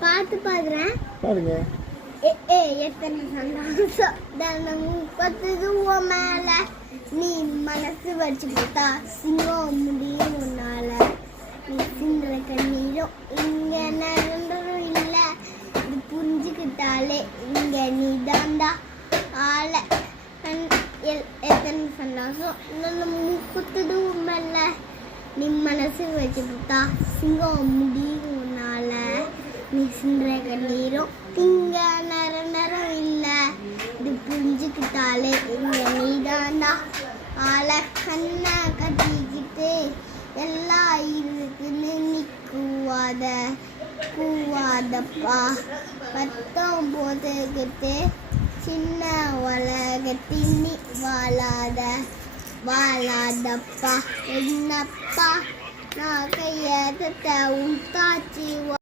பாத்து பாக்குறேன் பாருங்க. எத்தனை சந்தோஷம் தினம் கொத்துது உன் மேல. நீ மனசு வச்சு பார்த்தா சிங்கம் முடியும் உன்னால. நீ சிந்துற கண்ணீரும் இங்க நடந்தும் இல்ல. இது புரிஞ்சுக்கிட்டாலே இங்க நீ தாண்டா ஆள. எத்தனை சந்தோஷம் தினம் கொத்துது உன் மேல. நீ மனசு வச்சு பார்த்தா சிங்கம் முடியும் உன்னால. நீ சிந்துற கண்ணீரும் இங்க நேரம் இல்ல. இது புரிஞ்சுக்கிட்டாலே இங்க நீதாண்டா ஆள. கண்ணை கட்டிக்கிட்டு எல்லாம் இருக்குன்னு நீ கூவாதப்பா. பத்தம் போதுகிட்டு சின்ன உலகத்தில் நீ வாழாதப்பா. என்னப்பா நான் கையெழுத்த உண்டாச்சு.